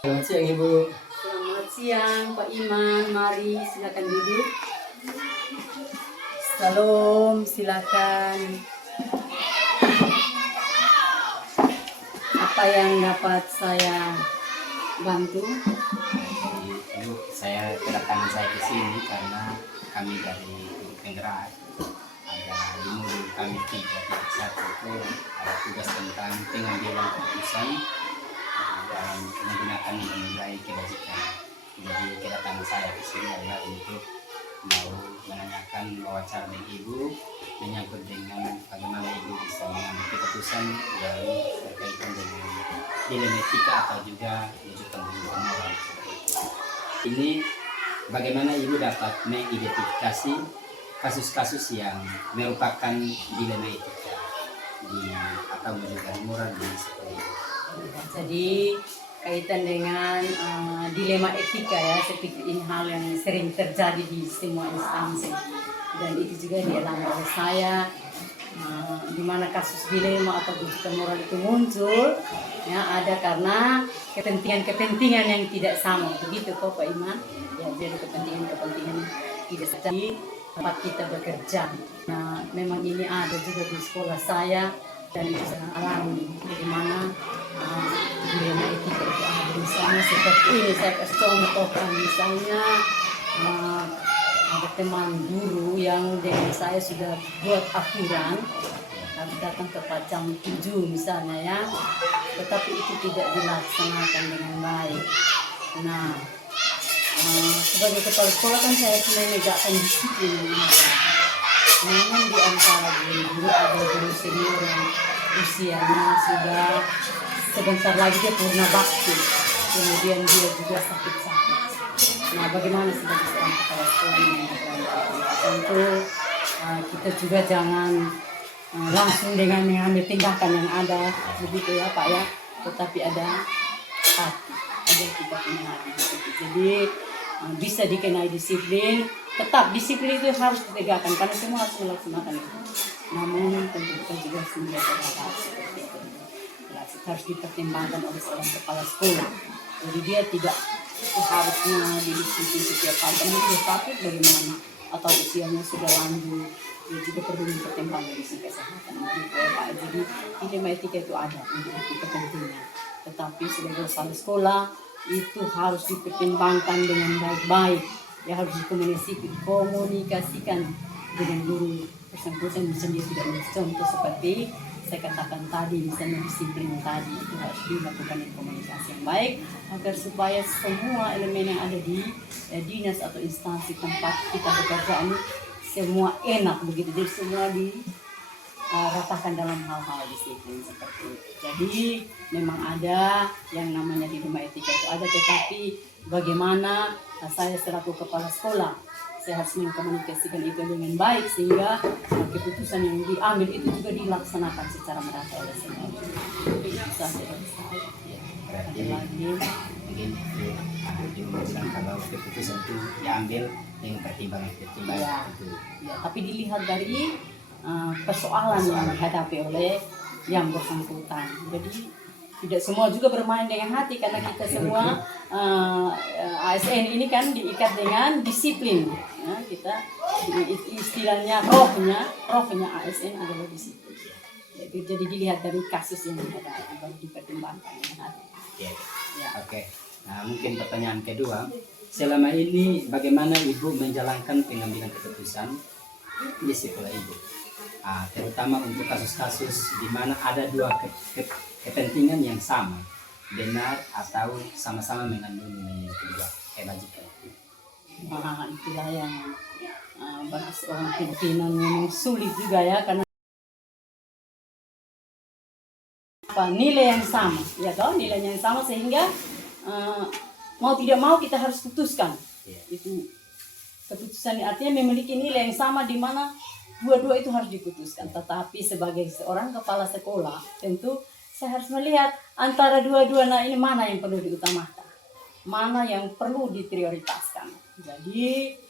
Selamat siang Ibu. Selamat siang Pak Iman, mari silakan duduk. Salam, silakan. Apa yang dapat saya bantu? Jadi Ibu, kedatangan saya ke sini karena kami dari Guru Penggerak ada di modul kami 3.1 itu ada tugas tentang pengambilan keputusan dan menggunakan nilai kebajikan. Jadi kedatangan saya ke sini adalah untuk mau menanyakan wawancara dengan Ibu menyangkut dengan bagaimana Ibu bisa mengambil keputusan yang berkaitan dengan dilema etika atau juga wujudkan hubungan moral. Ini bagaimana Ibu dapat mengidentifikasi kasus-kasus yang merupakan dilema etika atau wujudkan moral di sekolah Ibu. Jadi kaitan dengan dilema etika ya, seperti ini hal yang sering terjadi di semua instansi dan itu juga dialami oleh saya, di mana kasus dilema atau wujudkan moral itu muncul ya, ada karena kepentingan-kepentingan yang tidak sama, begitu kok Pak Iman ya. Jadi kepentingan-kepentingan tidak jadi tempat kita bekerja. Nah memang ini ada juga di sekolah saya dan itu saya alami bagaimana dilema etika itu ada. Misalnya seperti ini, saya kasih contohkan misalnya ada teman guru yang dengan saya sudah buat aturan harus datang tepat jam 7 misalnya ya, tetapi itu tidak dilaksanakan dengan baik. Nah sebagai kepala sekolah kan saya harus menegakkan disiplin. Namun di antara guru ada guru senior yang usianya sudah sebentar lagi dia purna bakti, kemudian dia juga sakit-sakit. Nah bagaimana sebagai seorang kepala sekolah tentu kita juga jangan langsung dengan mengambil tindakan yang ada begitu ya Pak ya, tetapi ada hati, ada kita punya hati. Jadi bisa dikenai disiplin. Tetap disiplin itu harus ditegakkan karena semua harus melaksanakan itu. Namun tentu kita juga sendiri harus dipertimbangkan oleh seorang kepala sekolah. Jadi dia tidak harusnya didisiplin setiap hari. Karena dia sakit bagaimana atau usianya sudah lanjut, dia juga perlu dipertimbangkan dari sisi kesehatan. Jadi dilema etika itu ada untuk kepentingan. Tetapi sebagai kepala sekolah itu harus dipertimbangkan dengan baik-baik. Ya harus dikomunikasikan dengan guru bersangkutan, misalnya tidak contoh seperti saya katakan tadi, misalnya disiplin tadi itu harus dilakukan komunikasi yang baik agar supaya semua elemen yang ada di dinas atau instansi tempat kita bekerja ini semua enak begitu, jadi semua diratakan dalam hal-hal disiplin seperti itu. Jadi memang ada yang namanya dilema etika itu ada, tetapi bagaimana saya selaku kepala sekolah saya harus mengkomunikasikan itu dengan baik sehingga keputusan yang diambil itu juga dilaksanakan secara merata oleh semua. Itu saja dari saya. Berarti mungkin diumumkan kalau keputusan itu diambil dengan pertimbangan ya, tapi dilihat dari persoalan yang dihadapi oleh yang bersangkutan. Jadi tidak semua juga bermain dengan hati karena kita semua ASN ini kan diikat dengan disiplin ya, kita istilahnya rohnya ASN adalah disiplin. Jadi dilihat dari kasus yang ada baru dipertimbangkan dengan hati ya. Oke. Nah mungkin pertanyaan kedua, selama ini bagaimana Ibu menjalankan pengambilan keputusan di sekolah Ibu, terutama untuk kasus-kasus di mana ada dua kepentingan yang sama, benar atau sama-sama mengandung nilai kedua kebajikan. Nah itulah yang bagi seorang pimpinan memang sulit juga ya, karena nilai yang sama ya toh, nilai yang sama sehingga mau tidak mau kita harus putuskan. Itu keputusan artinya memiliki nilai yang sama di mana dua-dua itu harus diputuskan. Tetapi sebagai seorang kepala sekolah tentu saya harus melihat antara dua-dua, nah ini mana yang perlu diutamakan, mana yang perlu diprioritaskan. Jadi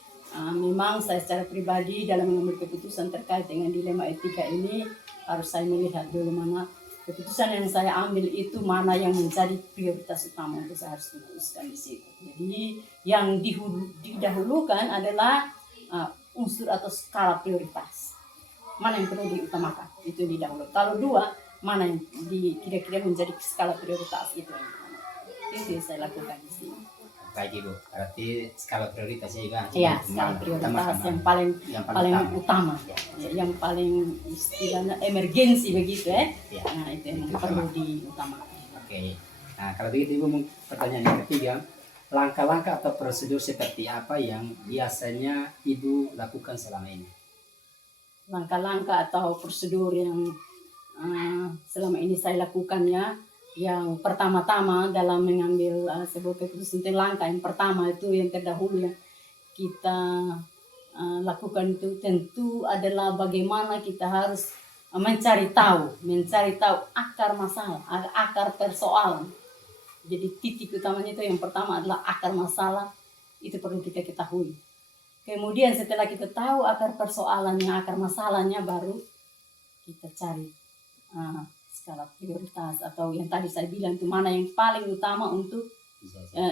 memang saya secara pribadi dalam mengambil keputusan terkait dengan dilema etika ini harus saya melihat dulu mana keputusan yang saya ambil itu mana yang menjadi prioritas utama untuk saya harus putuskan di situ. Jadi yang didahulukan adalah unsur atau skala prioritas. Mana yang perlu diutamakan itu didahulukan. Kalau dua, mana yang kira-kira menjadi skala prioritas itu yang saya lakukan di sini. Baik Ibu, berarti skala prioritasnya juga Iya, skala prioritas yang paling utama, ya, yang paling istilahnya emergensi begitu ya. Nah itu yang perlu diutamakan. Oke, nah kalau begitu Ibu, pertanyaan yang ketiga, langkah-langkah atau prosedur seperti apa yang biasanya Ibu lakukan selama ini? Langkah-langkah atau prosedur yang selama ini saya lakukannya, yang pertama-tama dalam mengambil sebuah keputusan, langkah yang pertama itu yang terdahulu yang kita lakukan itu tentu adalah bagaimana kita harus mencari tahu akar masalah, akar persoalan. Jadi titik utamanya itu yang pertama adalah akar masalah, itu perlu kita ketahui. Kemudian setelah kita tahu akar persoalannya, akar masalahnya, baru kita cari skala prioritas atau yang tadi saya bilang itu mana yang paling utama untuk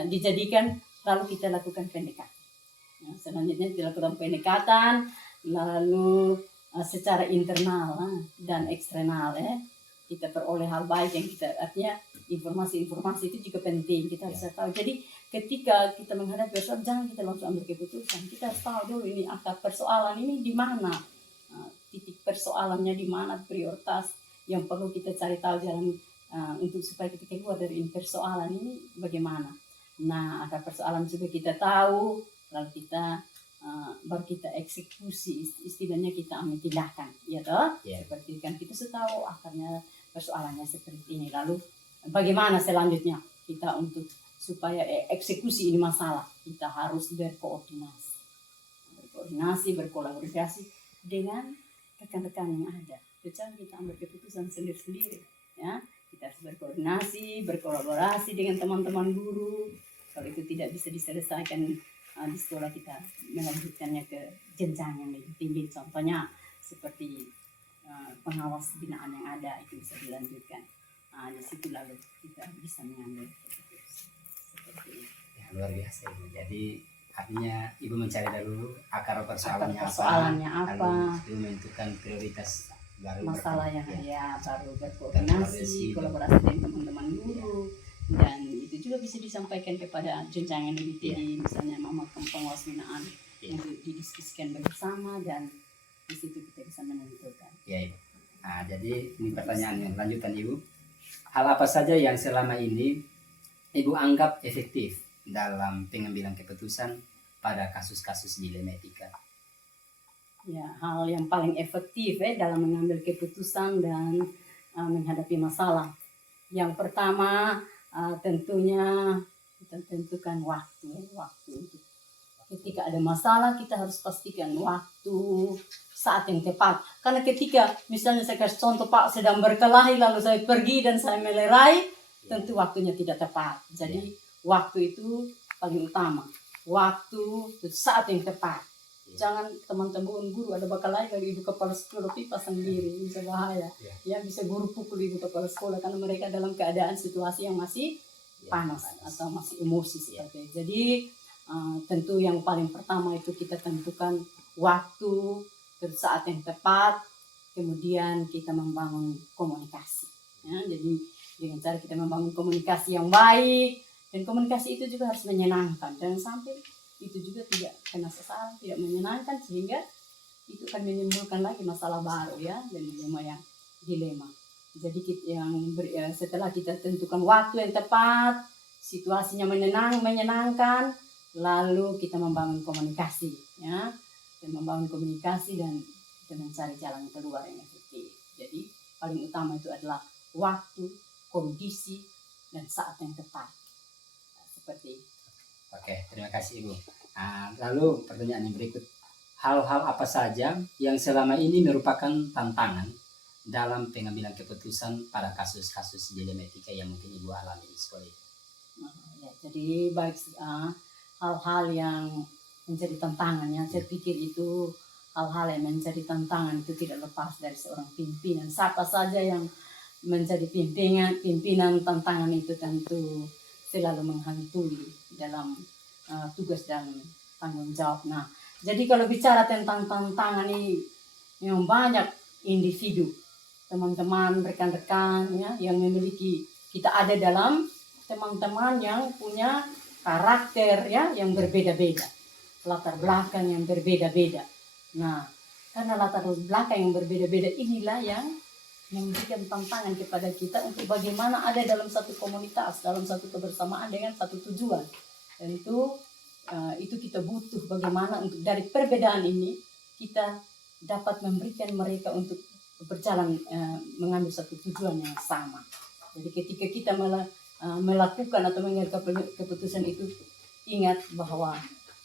dijadikan, lalu kita lakukan pendekatan. Nah, selanjutnya kita lakukan pendekatan, lalu secara internal dan eksternal ya, kita peroleh hal baik yang kita, artinya informasi-informasi itu juga penting, kita harus tahu. Jadi ketika kita menghadapi persoalan, jangan kita langsung ambil keputusan, kita harus tahu dulu ini akar persoalan ini di mana, titik persoalannya di mana, prioritas yang perlu kita cari tahu jalan untuk supaya kita keluar dari persoalan ini bagaimana. Nah, akar persoalan juga kita tahu, lalu kita baru kita eksekusi, istilahnya kita ambil tindakan, ya toh? Seperti kan kita sudah tahu akarnya persoalannya seperti ini. Lalu bagaimana selanjutnya kita untuk supaya eksekusi ini masalah, kita harus berkoordinasi, berkolaborasi dengan rekan-rekan yang ada. Jangan kita ambil keputusan sendiri-sendiri, ya. Kita harus berkoordinasi, berkolaborasi dengan teman-teman guru. Kalau itu tidak bisa diselesaikan di sekolah, kita melanjutkannya ke jenjang yang lebih tinggi. Contohnya seperti pengawas binaan yang ada, itu bisa dilanjutkan. Di situ lalu kita bisa mengambil keputusan seperti itu. Ya, luar biasa Ibu. Jadi artinya Ibu mencari dulu akar persoalannya apa, lalu Ibu menentukan prioritas baru masalah yang baru berkoordinasi, kolaborasi dengan teman-teman guru, dan itu juga bisa disampaikan kepada jenjang yang lebih tinggi, misalnya mama pengawas binaan, untuk didiskusikan bersama, dan di situ kita bisa menentukan. Ya Ibu. Nah, jadi ini pertanyaan yang lanjutan Ibu. Hal apa saja yang selama ini Ibu anggap efektif dalam pengambilan keputusan pada kasus-kasus dilema etika? Ya, hal yang paling efektif dalam mengambil keputusan dan menghadapi masalah. Yang pertama tentunya kita tentukan waktu untuk ketika ada masalah, kita harus pastikan waktu, saat yang tepat. Karena ketika misalnya saya kasih contoh, Pak sedang berkelahi lalu saya pergi dan saya melerai, tentu waktunya tidak tepat. Jadi waktu itu paling utama. Waktu saat yang tepat. Jangan teman-teman guru ada berkelahi lalu ibu kepala sekolah pasang diri, bisa bahaya. Ya, bisa guru pukul ibu kepala sekolah karena mereka dalam keadaan situasi yang masih panas atau masih emosi seperti itu. Jadi tentu yang paling pertama itu kita tentukan waktu, saat yang tepat, kemudian kita membangun komunikasi. Ya, jadi dengan cara kita membangun komunikasi yang baik, dan komunikasi itu juga harus menyenangkan, jangan sampai itu juga tidak kena sasaran, tidak menyenangkan, sehingga itu akan menimbulkan lagi masalah baru ya, dan dilema. Jadi setelah kita tentukan waktu yang tepat, situasinya menyenangkan, lalu kita membangun komunikasi ya, dan membangun komunikasi dan kita mencari jalan keluar yang efektif. Jadi paling utama itu adalah waktu, kondisi, dan saat yang tepat. Seperti itu. Oke, terima kasih Ibu. Nah, lalu pertanyaan yang berikut, hal-hal apa saja yang selama ini merupakan tantangan dalam pengambilan keputusan pada kasus-kasus dilema etika yang mungkin Ibu alami di sekolah itu? Ya, jadi baik hal-hal yang menjadi tantangan ya, saya pikir itu hal-hal yang menjadi tantangan itu tidak lepas dari seorang pimpinan. Siapa saja yang menjadi pimpinan tantangan itu tentu selalu menghantui dalam tugas dan tanggung jawab. Nah, jadi kalau bicara tentang tantangan ini yang banyak individu, teman-teman, rekan-rekan ya yang memiliki, kita ada dalam teman-teman yang punya karakter ya yang berbeda-beda, latar belakang yang berbeda-beda. Nah, karena latar belakang yang berbeda-beda inilah yang memberikan tantangan kepada kita untuk bagaimana ada dalam satu komunitas, dalam satu kebersamaan dengan satu tujuan. Tentu itu kita butuh bagaimana untuk dari perbedaan ini kita dapat memberikan mereka untuk berjalan mengambil satu tujuan yang sama. Jadi ketika kita melakukan atau mengambil keputusan itu, ingat bahwa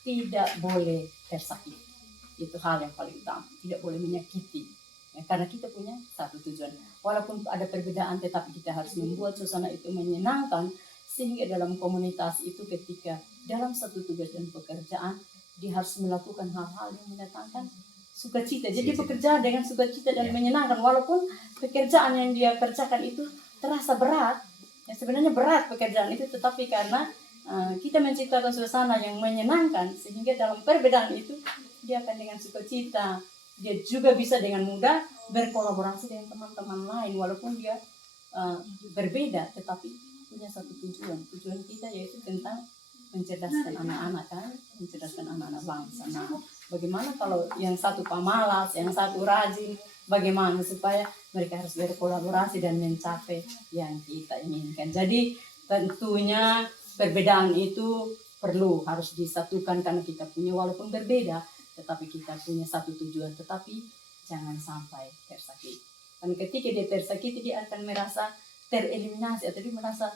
tidak boleh tersakiti. Itu hal yang paling utama, tidak boleh menyakiti. Ya, karena kita punya satu tujuan. Walaupun ada perbedaan, tetapi kita harus membuat suasana itu menyenangkan, sehingga dalam komunitas itu ketika dalam satu tugas dan pekerjaan, dia harus melakukan hal-hal yang mendatangkan sukacita. Jadi bekerja dengan sukacita dan menyenangkan, walaupun pekerjaan yang dia kerjakan itu terasa berat. Ya, sebenarnya berat pekerjaan itu, tetapi karena kita menciptakan suasana yang menyenangkan, sehingga dalam perbedaan itu dia akan dengan sukacita. Dia juga bisa dengan mudah berkolaborasi dengan teman-teman lain, walaupun dia berbeda, tetapi punya satu tujuan. Tujuan kita yaitu tentang mencerdaskan anak-anak kan, mencerdaskan anak-anak bangsa. Nah, bagaimana kalau yang satu pemalas, yang satu rajin, bagaimana supaya mereka harus berkolaborasi dan mencapai yang kita inginkan. Jadi tentunya perbedaan itu harus disatukan karena kita punya, walaupun berbeda, tetapi kita punya satu tujuan. Tetapi jangan sampai tersakiti. Dan ketika dia tersakiti, dia akan merasa tereliminasi atau dia merasa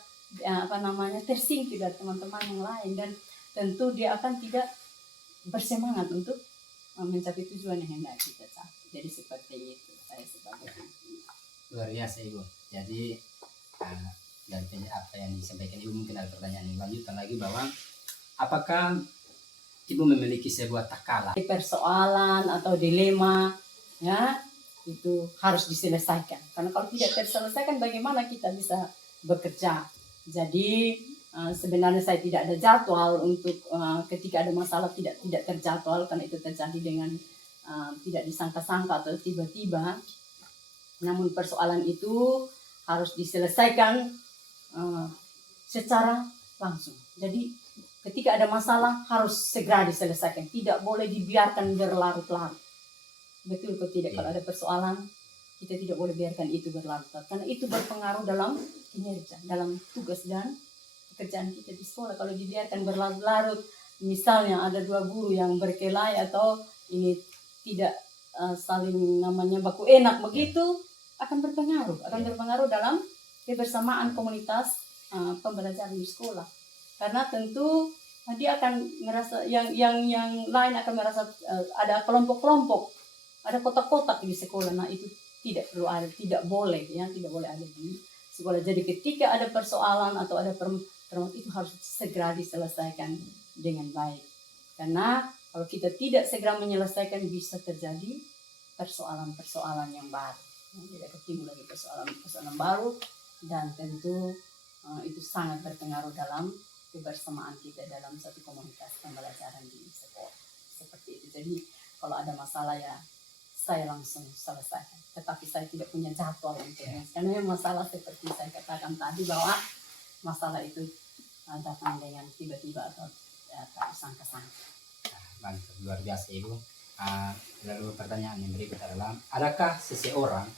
tersingkir dari teman-teman yang lain, dan tentu dia akan tidak bersemangat untuk mencapai tujuan yang hendak kita capai. Jadi seperti itu saya sebagai luar biasa Ibu. Jadi dari apa yang disampaikan Ibu, mungkin ada pertanyaan yang lanjutan lagi, bahwa apakah Ibu memiliki sebuah takalan persoalan atau dilema ya, itu harus diselesaikan. Karena kalau tidak terselesaikan, bagaimana kita bisa bekerja? Jadi sebenarnya saya tidak ada jadwal untuk ketika ada masalah tidak terjadwal, karena itu terjadi dengan tidak disangka-sangka atau tiba-tiba. Namun persoalan itu harus diselesaikan secara langsung. Jadi ketika ada masalah harus segera diselesaikan, tidak boleh dibiarkan berlarut-larut. Betul atau tidak? Kalau ada persoalan, kita tidak boleh biarkan itu berlarut-larut, karena itu berpengaruh dalam kinerja, dalam tugas dan pekerjaan kita di sekolah. Kalau dibiarkan berlarut-larut, misalnya ada dua guru yang berkelahi atau ini tidak saling baku enak begitu, akan berpengaruh dalam kebersamaan komunitas pembelajaran di sekolah. Karena tentu dia akan merasa yang lain akan merasa ada kelompok-kelompok, ada kotak-kotak di sekolah. Nah, itu tidak perlu ada, tidak boleh ada di sekolah. Jadi ketika ada persoalan atau ada itu harus segera diselesaikan dengan baik. Karena kalau kita tidak segera menyelesaikan, bisa terjadi persoalan-persoalan yang baru. Tidak ketemu lagi persoalan baru, dan tentu itu sangat berpengaruh dalam kebersamaan kita dalam satu komunitas pembelajaran di sekolah. Seperti itu. Jadi kalau ada masalah ya saya langsung selesaikan. Tetapi saya tidak punya jadwal untuk karena masalah seperti saya katakan tadi, bahwa masalah itu datang dengan tiba-tiba atau tak disangka-sangka. Mantap, luar biasa Ibu. Lalu pertanyaan yang berikut adalah, adakah seseorang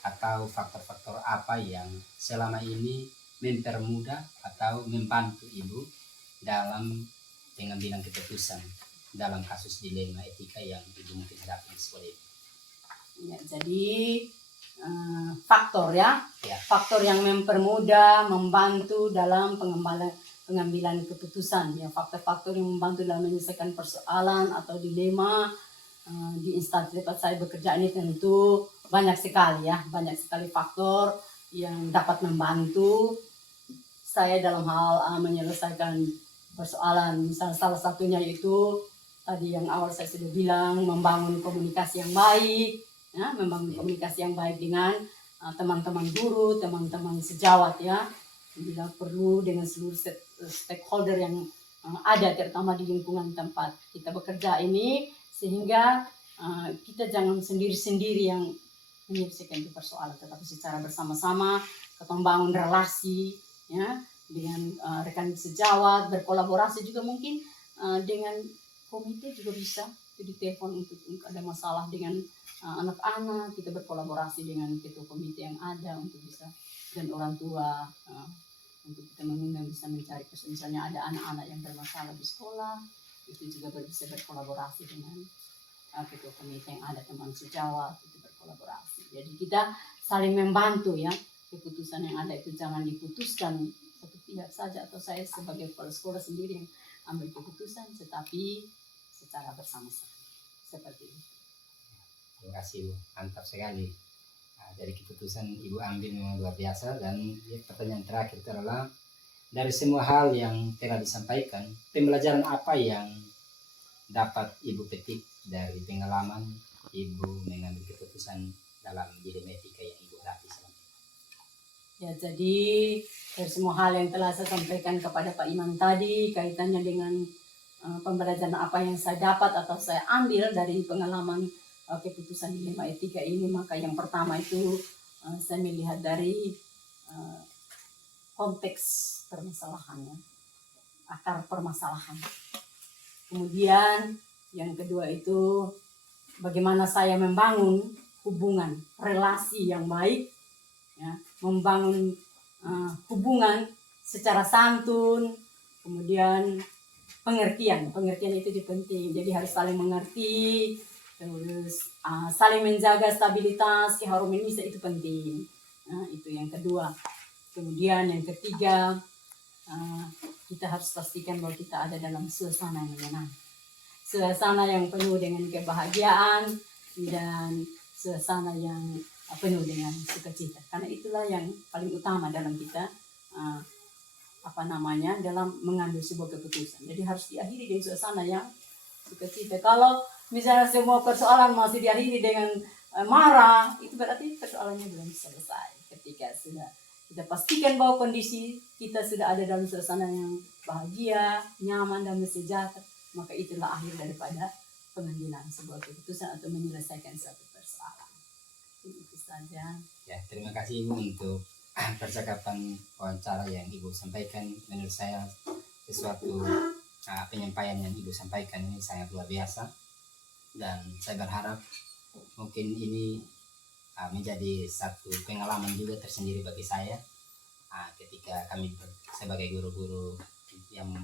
atau faktor-faktor apa yang selama ini mempermudah atau membantu Ibu dalam pengambilan keputusan dalam kasus dilema etika yang Ibu mungkin hadapi di sekolah itu? Ya, jadi faktor yang mempermudah, membantu dalam pengambilan keputusan, ya, faktor-faktor yang membantu dalam menyelesaikan persoalan atau dilema di instansi tempat saya bekerja ini tentu banyak sekali faktor yang dapat membantu saya dalam hal menyelesaikan persoalan. Misalnya salah satunya itu tadi yang awal saya sudah bilang, membangun komunikasi yang baik, ya, membangun komunikasi yang baik dengan teman-teman guru, teman-teman sejawat ya, bila perlu dengan seluruh stakeholder yang ada terutama di lingkungan tempat kita bekerja ini, sehingga kita jangan sendiri-sendiri yang menyelesaikan itu persoalan, tetapi secara bersama-sama kita membangun relasi ya dengan rekan sejawat, berkolaborasi juga mungkin dengan komite juga bisa jadi telepon untuk ada masalah dengan anak-anak, kita berkolaborasi dengan ketua komite yang ada untuk bisa, dan orang tua untuk kita mengundang bisa mencari misalnya ada anak-anak yang bermasalah di sekolah, itu juga bisa berkolaborasi dengan ketua komite yang ada, teman sejawat itu berkolaborasi. Jadi kita saling membantu ya, keputusan yang ada itu jangan diputuskan satu pihak saja atau saya sebagai kepala sekolah sendiri yang ambil keputusan, tetapi secara bersama-sama seperti itu. Terima kasih Bu, mantap sekali. Dari keputusan Ibu ambil memang luar biasa. Dan pertanyaan terakhir itu adalah dari semua hal yang telah disampaikan, pembelajaran apa yang dapat Ibu petik dari pengalaman Ibu mengambil keputusan dalam dilema etika yang Ibu hadapi selama ini? Ya, jadi dari semua hal yang telah saya sampaikan kepada Pak Iman tadi kaitannya dengan pembelajaran apa yang saya dapat atau saya ambil dari pengalaman keputusan dilema etika ini, maka yang pertama itu saya melihat dari konteks permasalahannya, akar permasalahan. Kemudian yang kedua itu bagaimana saya membangun hubungan relasi yang baik ya, membangun hubungan secara santun, kemudian pengertian itu penting, jadi harus saling mengerti, terus saling menjaga stabilitas keharmonisan itu penting. Nah, itu yang kedua. Kemudian yang ketiga, kita harus pastikan bahwa kita ada dalam suasana yang menyenangkan, suasana yang penuh dengan kebahagiaan dan suasana yang penuh dengan sukacita, karena itulah yang paling utama dalam kita dalam mengambil sebuah keputusan. Jadi harus diakhiri dengan suasana yang sukacita. Kalau misalnya semua persoalan masih diakhiri dengan marah, itu berarti persoalannya belum selesai. Ketika sudah kita pastikan bahwa kondisi kita sudah ada dalam suasana yang bahagia, nyaman dan sejahtera, maka itulah akhir daripada pengambilan sebuah keputusan atau menyelesaikan suatu persoalan. Itu saja. Ya, terima kasih Ibu untuk percakapan wawancara yang Ibu sampaikan. Menurut saya sesuatu penyampaian yang Ibu sampaikan ini sangat luar biasa, dan saya berharap mungkin ini menjadi satu pengalaman juga tersendiri bagi saya ketika kami sebagai guru-guru yang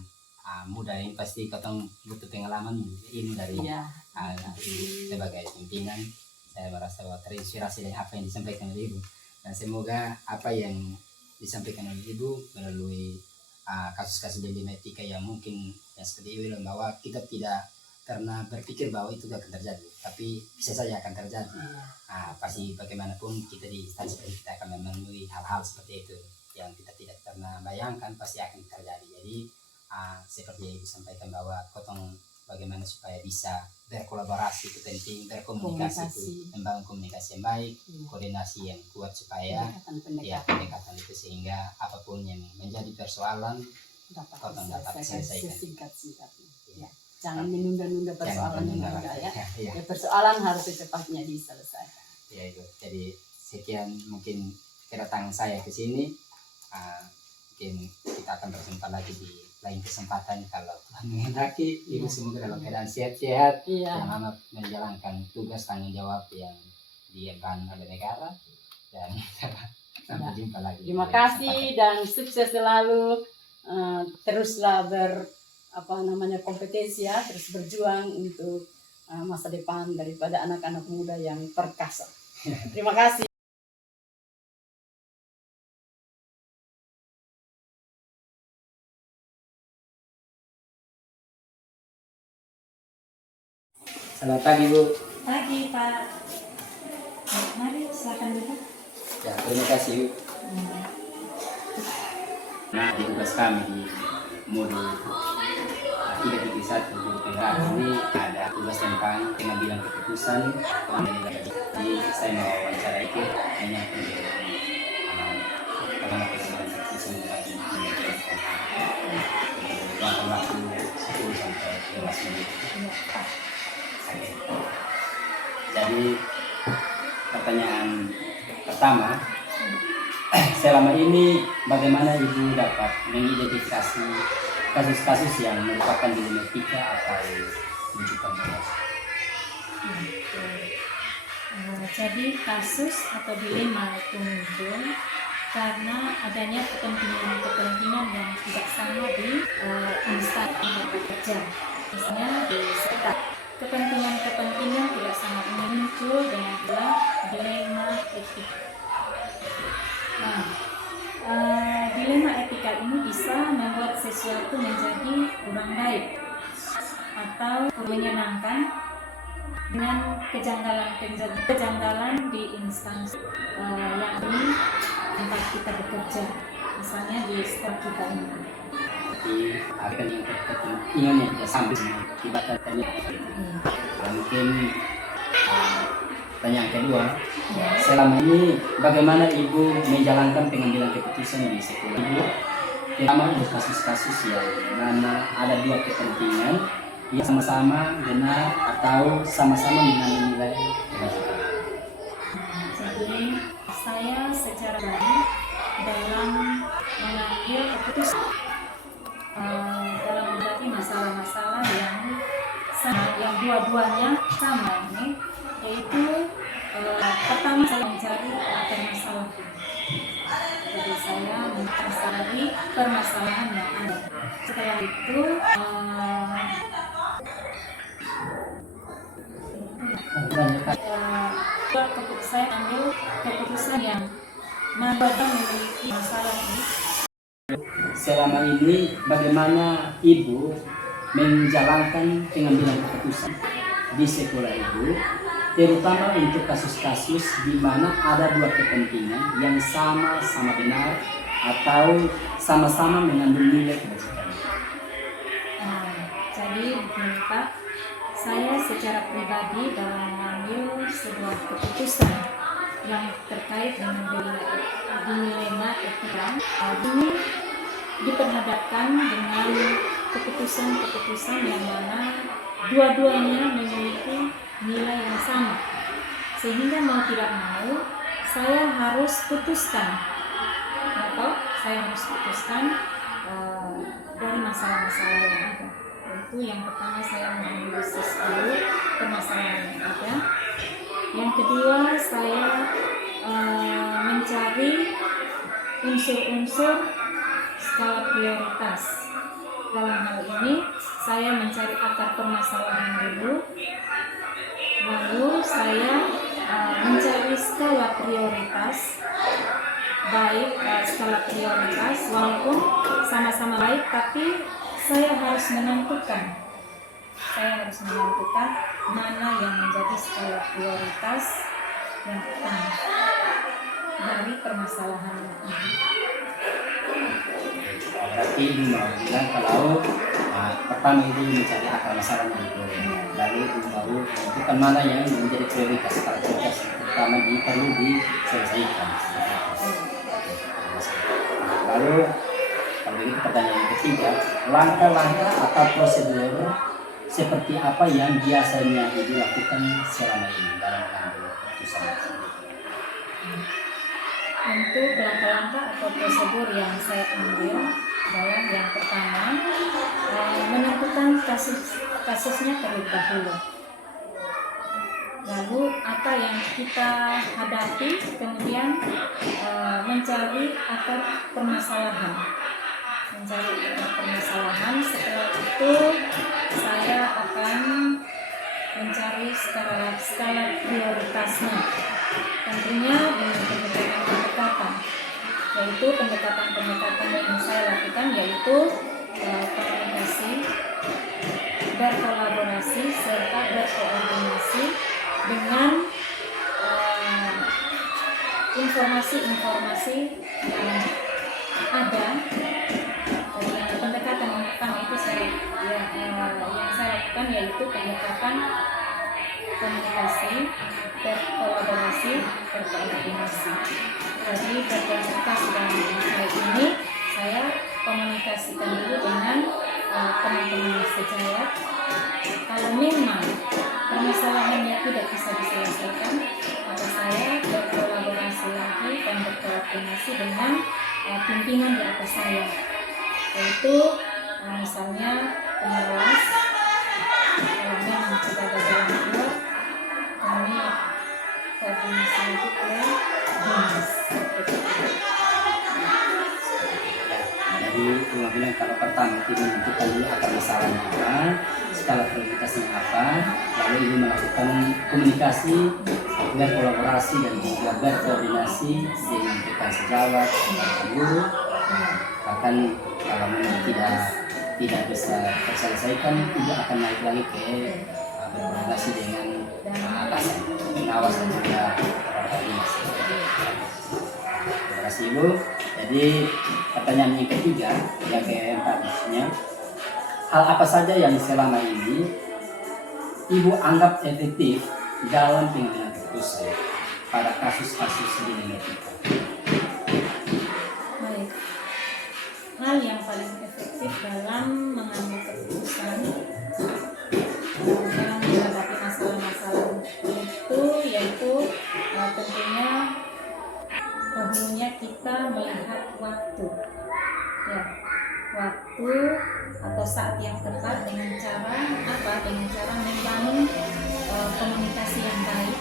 muda ini. Pasti kotong butuh pengalaman ini dari sebagai pimpinan. Saya merasa bahwa terinspirasi dari apa yang disampaikan oleh Ibu, dan semoga apa yang disampaikan oleh Ibu melalui kasus-kasus dilema etika yang mungkin yang seperti Ibu bilang, bahwa kita tidak pernah berpikir bahwa itu akan terjadi, tapi bisa saja akan terjadi. Pasti bagaimanapun kita di instansi kita akan menemui hal-hal seperti itu yang kita tidak pernah bayangkan pasti akan terjadi. Jadi seperti yang Ibu sampaikan bahwa kotong bagaimana supaya bisa berkolaborasi itu penting, berkomunikasi itu, membangun komunikasi yang baik, koordinasi yang kuat supaya pendekatan itu, sehingga apapun yang menjadi persoalan kotong dapat selesaikan singkat-singkatnya. Jangan menunda-nunda persoalan ya. Persoalan harus secepatnya diselesaikan. Ya itu. Jadi sekian mungkin kedatangan saya ke sini. Mungkin kita akan berjumpa lagi di lain kesempatan kalau Tuhan menghendaki. Ibu semoga dalam keadaan sehat-sehat, yang amat menjalankan tugas tanggung jawab yang diemban oleh negara, dan sampai jumpa lagi. Terima kasih dan sukses selalu. Teruslah kompetensi ya, terus berjuang untuk masa depan daripada anak-anak muda yang perkasa. Terima kasih. Selamat pagi Bu. Pagi Pak. Mari silakan dulu. Ya, terima kasih Bu. Nah, di tugas kami di modul 3.1 di Tengah ini ada tugas tentang pengambilan keputusan. Jadi saya mau wawancara itu hanya bagaimana pengambilan keputusan lagi dalam waktu 10 sampai 15 menit. Oke. Jadi pertanyaan pertama, selama ini bagaimana Ibu dapat mengidentifikasi kasus-kasus yang merupakan dilematika atau rujukan berat? Jadi kasus atau dilema itu muncul karena adanya kepentingan-kepentingan yang tidak sama di instansi bekerja. Misalnya di sekitar kepentingan-kepentingan tidak sama ini muncul dengan istilah dilema etika. Nah, dilema etika ini bisa membuat sesuatu menjadi kurang baik atau menyenangkan dengan kejanggalan di instansi yang di tempat kita bekerja, misalnya di sekolah kita ini. Jadi akan yang kepentingan yang tidak sama kita mungkin pertanyaan kedua, selama ini bagaimana Ibu menjalankan pengambilan keputusan di sekolah Ibu, terutama untuk kasus-kasus yang mana ada dua kepentingan yang sama-sama benar atau sama-sama mengandung nilai kebajikan? Jadi saya secara baik dalam mengambil keputusan dalam menghadapi masalah-masalah yang sama, yang dua-duanya sama ini, yaitu pertama saya mencari akar masalah. Jadi saya mencari permasalahan yang ada. Setelah itu saya ambil keputusan yang mana memiliki masalah ini. Selama ini bagaimana Ibu menjalankan pengambilan keputusan di sekolah Ibu, terutama untuk kasus-kasus di mana ada dua kepentingan yang sama-sama benar atau sama-sama mengandung nilai kebajikan? Jadi begini Pak, saya secara pribadi dalam mengambil sebuah keputusan yang terkait dengan dilema etika, ini diperhadapkan dengan keputusan-keputusan yang mana dua-duanya memiliki nilai yang sama, sehingga mau tidak mau saya harus putuskan dari masalah-masalah yang ada. Yaitu yang pertama saya menganalisis dulu permasalahan yang ada. Yang kedua saya mencari unsur-unsur skala prioritas. Dalam hal ini saya mencari akar permasalahan dulu, lalu saya mencari skala prioritas, baik skala prioritas walaupun sama-sama baik, tapi saya harus menentukan mana yang menjadi skala prioritas yang utama dari permasalahan ini. Berarti Ibu mau bilang kalau pertama Ibu mencari akar masalahnya itu, lalu Ibu mau menentukan mana yang menjadi prioritas pertama perlu diselesaikan. Lalu kalau begitu pertanyaan yang ketiga, langkah-langkah atau prosedur seperti apa yang biasanya Ibu lakukan selama ini dalam mengambil keputusan? Untuk langkah-langkah atau prosedur yang saya ambil dalam yang pertama, menentukan kasusnya terlebih dahulu. Lalu apa yang kita hadapi, kemudian mencari akar permasalahan. Setelah itu saya akan mencari skala prioritasnya. Tentunya dengan pendekatan, yaitu pendekatan yang saya lakukan yaitu komunikasi, berkolaborasi serta berkoordinasi dengan informasi-informasi yang ada. Pendekatan yang pertama itu saya yaitu pendekatan komunikasi, berkolaborasi, berkoordinasi. Jadi berkomunikasi dalam hal ini saya komunikasikan dulu dengan teman-teman sejawat. Kalau memang permasalahannya tidak bisa diselesaikan, maka saya berkolaborasi lagi dan berkoordinasi dengan pimpinan di atas saya, yaitu misalnya pengawas. Kalau memang tidak ada jalan keluar, kami koordinasi lagi ke dinas. Jadi cuma bilang kalau pertama ibu menentukan dulu akar masalahnya apa, skala prioritasnya apa, lalu ibu melakukan komunikasi, berkolaborasi dan juga berkoordinasi dengan rekan sejawat, dengan guru. Bahkan kalau memang tidak bisa terselesaikan, ibu akan naik lagi ke berkoordinasi dengan atasan, pengawas dan juga koordinasi. Terima kasih ibu. Jadi pertanyaan yang ketiga, yang keempat maksudnya, hal apa saja yang selama ini ibu anggap efektif dalam pengambilan keputusan pada kasus-kasus di Negara? Baik, hal yang paling efektif dalam mengambil keputusan dalam menghadapi masalah-masalah itu yaitu tentunya dahulunya kita melihat waktu, ya, waktu atau saat yang tepat dengan cara apa? Dengan cara membangun komunikasi yang baik,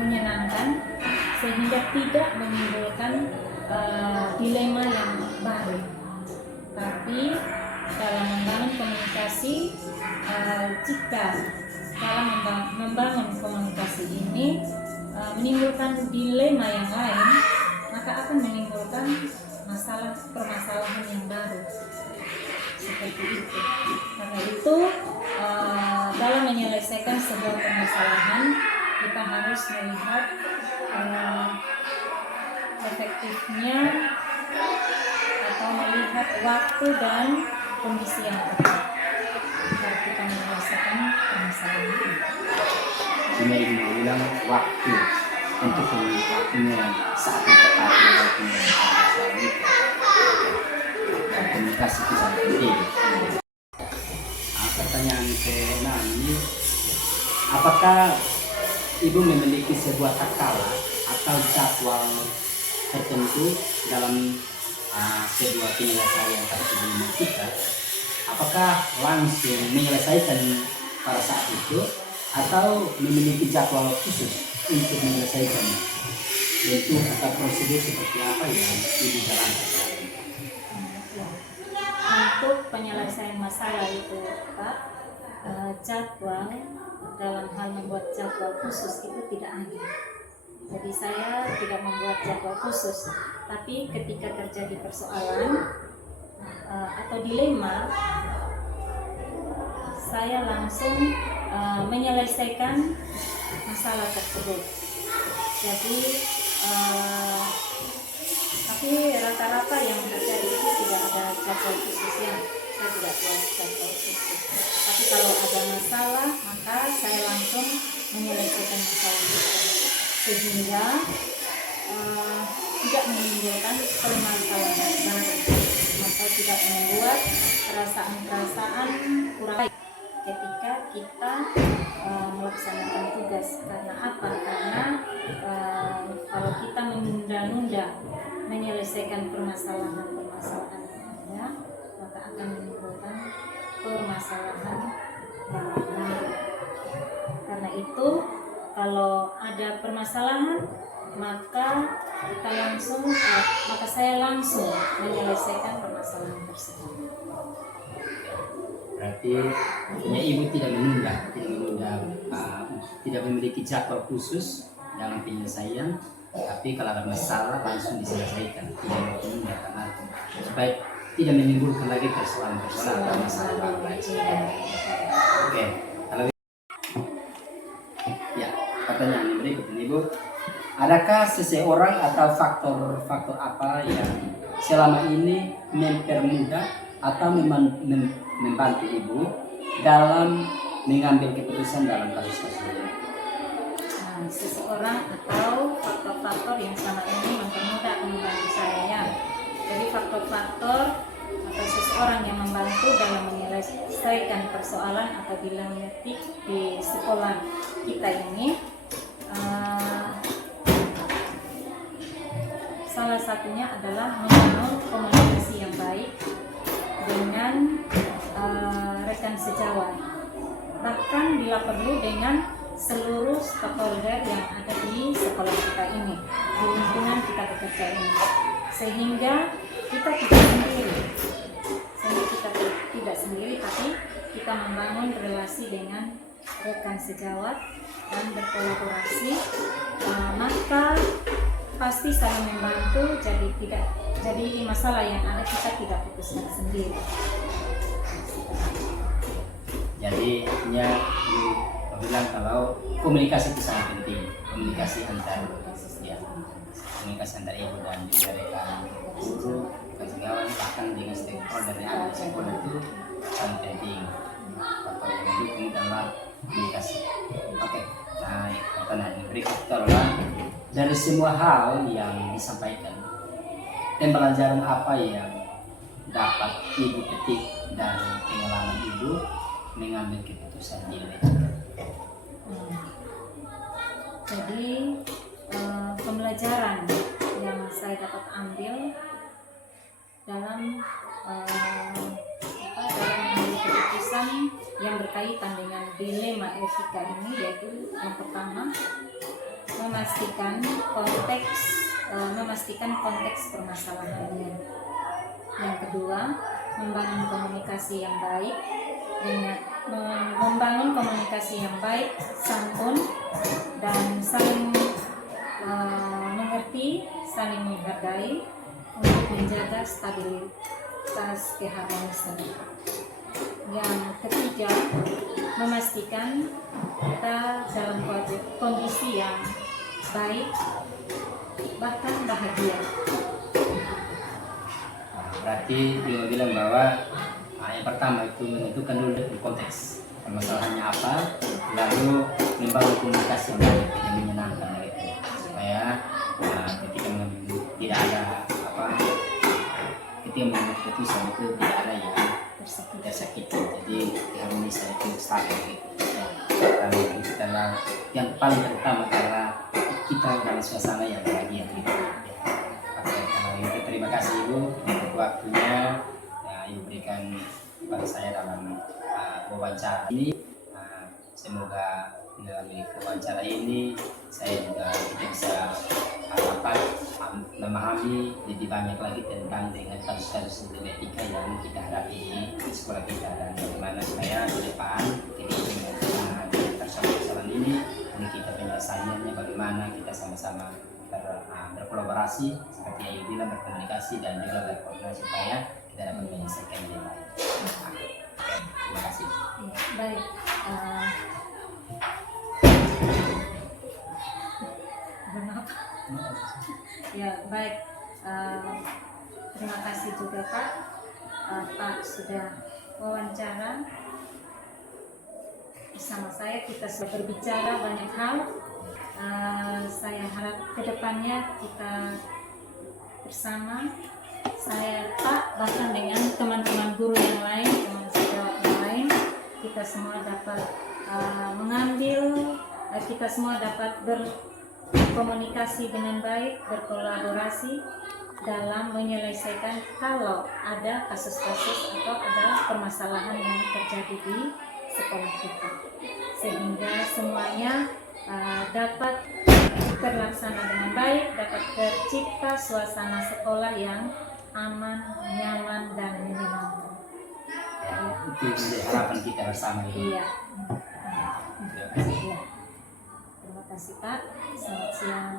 menyenangkan, sehingga tidak menimbulkan dilema yang baru. Tapi dalam membangun komunikasi, jika dalam membangun komunikasi ini menimbulkan dilema yang lain, maka akan menimbulkan permasalahan yang baru seperti itu. Karena itu dalam menyelesaikan sebuah permasalahan kita harus melihat efektifnya atau melihat waktu dan kondisi yang tepat agar kita menyelesaikan permasalahan ini. Ini ibu bilang waktu untuk waktunya saat yang tepat waktunya dan komunikasi itu sangat penting. Pertanyaan ke-6 ini, apakah ibu memiliki sebuah takala atau jadwal tertentu dalam sebuah penyelesaian kasus sebelum kita? Apakah langsung menyelesaikan pada saat itu atau memiliki jadwal khusus untuk menyelesaikannya? Bentuk atau prosedur seperti apa yang ibu jalankan? Untuk penyelesaian masalah itu Pak, jadwal dalam hal membuat jadwal khusus itu tidak ada. Jadi saya tidak membuat jadwal khusus, tapi ketika terjadi persoalan atau dilema, saya langsung menyelesaikan masalah tersebut. Jadi tapi rata-rata yang terjadi itu tidak ada jadwal khususnya. Saya tidak buat jadwal khusus. Tapi kalau ada masalah, maka saya langsung menyelesaikan masalah itu, sehingga tidak menimbulkan permasalahan baru, maka tidak membuat perasaan-perasaan kurang baik ketika kita melaksanakan tugas. Karena apa? Karena kalau kita menunda-nunda menyelesaikan permasalahan-permasalahannya, maka akan menimbulkan permasalahan yang baru. Karena itu, kalau ada permasalahan, maka saya langsung menyelesaikan permasalahan tersebut. Berarti ibu tidak menunda, tidak memiliki jadwal khusus dalam penyelesaian, tapi kalau ada masalah langsung diselesaikan, tidak menunda karena supaya tidak menimbulkan lagi persoalan-persoalan atau masalah baru lagi. Oke, kalau ya, pertanyaan yang berikutnya ibu, adakah seseorang atau faktor-faktor apa yang selama ini mempermudah atau membantu ibu dalam mengambil keputusan dalam kasus-kasus ini? Nah, seseorang atau faktor-faktor yang selama ini mempermudah atau membantu saya ya. Jadi faktor-faktor atau seseorang yang membantu dalam menyelesaikan persoalan atau dilematik di sekolah kita ini, salah satunya adalah membangun komunikasi yang baik dengan rekan sejawat, bahkan bila perlu dengan seluruh stakeholder yang ada di sekolah kita ini, di lingkungan kita bekerja ini, sehingga kita tidak sendiri, tapi kita membangun relasi dengan rekan sejawat dan berkolaborasi, maka pasti saling membantu, jadi masalah yang ada kita tidak putuskan sendiri. Jadi intinya Ibu bilang kalau komunikasi itu sangat penting, komunikasi antar ibu dan juga rekan guru, kawan, bahkan dengan stakeholder yang ada di sekolah itu sangat penting. Faktor yang mendukung adalah komunikasi. Oke, nah pertanyaan berikut adalah dari semua hal yang disampaikan, pembelajaran apa yang dapat Ibu petik dari pengalaman Ibu mengambil keputusan di Indonesia? Jadi pembelajaran yang saya dapat ambil dalam mengambil keputusan yang berkaitan dengan dilema etika ini, yaitu yang pertama memastikan konteks permasalahannya. Yang kedua, membangun komunikasi yang baik santun dan saling mengerti, saling menghargai untuk menjaga stabilitas keharmonisan. Yang ketiga, memastikan kita dalam kondisi yang baik, bahkan bahagia. Berarti dia bilang bahwa yang pertama itu menentukan dulu konteks permasalahannya apa, lalu membangun komunikasi yang menyenangkan gitu, supaya ketika tidak ada ketika mengambil keputusan itu tidak ada yang tersakiti, jadi harmonisan itu stabil gitu. Lalu itu adalah yang paling terutama karena kita dalam suasana yang bahagia gitu. Oke, kalau itu terima kasih Ibu untuk waktunya Ibu berikan kepada saya dalam wawancara ini. Semoga melalui wawancara ini saya juga bisa memahami lebih banyak lagi tentang dengan kasus-kasus etika yang kita hadapi di sekolah kita, dan bagaimana supaya ke depan ketika menghadapi persoalan ini kita penyelesaiannya bagaimana kita sama-sama berkolaborasi seperti yang Ibu bilang, berkomunikasi dan juga berkoordinasi supaya kita dapat menyelesaikan ini baik. Terima kasih. Baik. Ya baik. Terima kasih juga Pak. Pak sudah wawancara bersama saya. Kita sudah berbicara banyak hal. Saya harap kedepannya kita bersama, saya Pak bahkan dengan teman-teman guru yang lain, teman sejawat yang lain, kita semua dapat kita semua dapat berkomunikasi dengan baik, berkolaborasi dalam menyelesaikan kalau ada kasus-kasus atau ada permasalahan yang terjadi di sekolah kita, sehingga semuanya dapat terlaksana dengan baik, dapat tercipta suasana sekolah yang aman, nyaman, dan menyenangkan. Itu harapan kita bersama ini. Iya. Terima kasih Pak. Selamat siang.